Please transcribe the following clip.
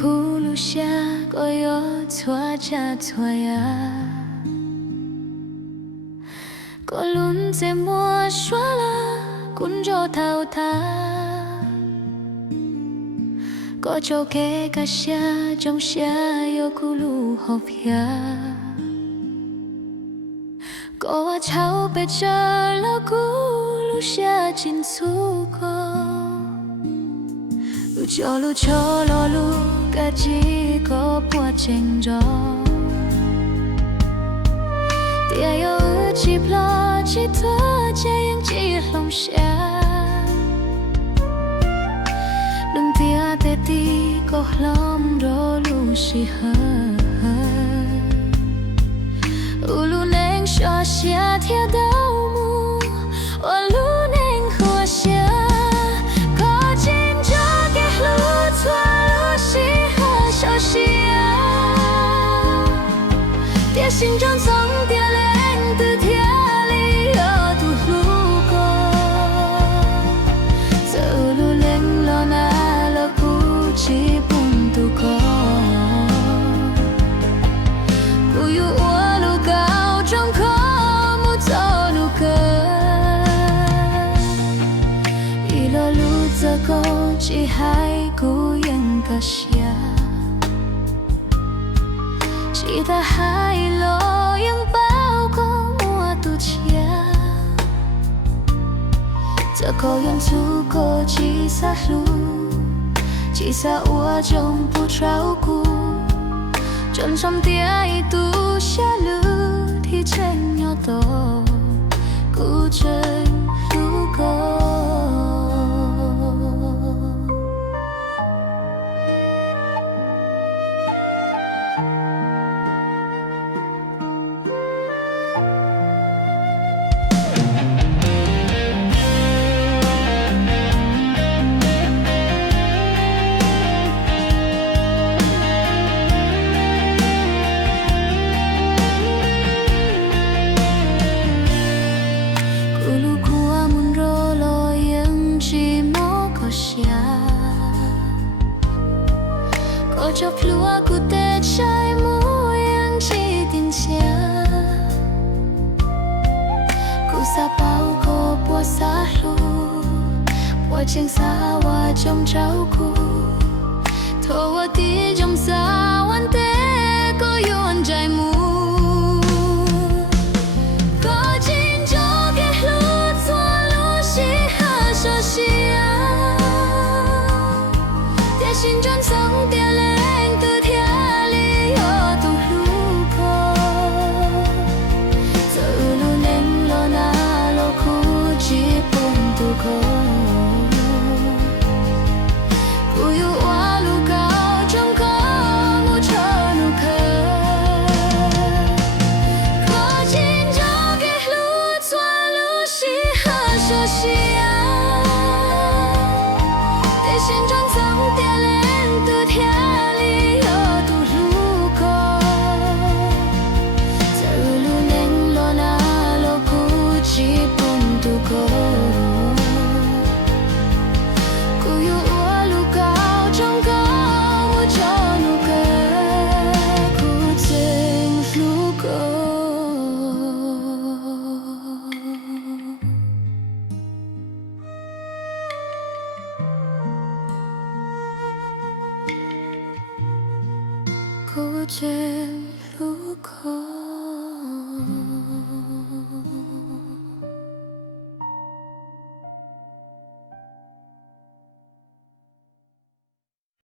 哭噜下个有错加错呀，个轮在莫说了，滚着淘汰，个就给个下种下有哭噜好呀，个我超被这了哭噜下进粗口。就路就落路，个几个不清楚。爹有几plot几多，这样几龙虾。轮爹爹地个浪着路西河。乌路能说下铁道路，我路能和下。心中总点亮的铁里有堵路过，走路冷了那了不及不渡过，不有我路高中口木走路个，一路路走过几海古烟个下。记得海落拥抱过我肚脐，这口远足过几沙路，几沙我总不照顾，真上第一度下路，提前要到，孤枕路过。cho flua ku te chai mu yang chi tin chia ku sa pao ko po sa lu po cheng sa wa trong trao ku tho wa ti trong sa wan te ko yon jai mu ko jin jo ke lu cho lu shi ha so shi a te xin chọn sống te孤枕路过。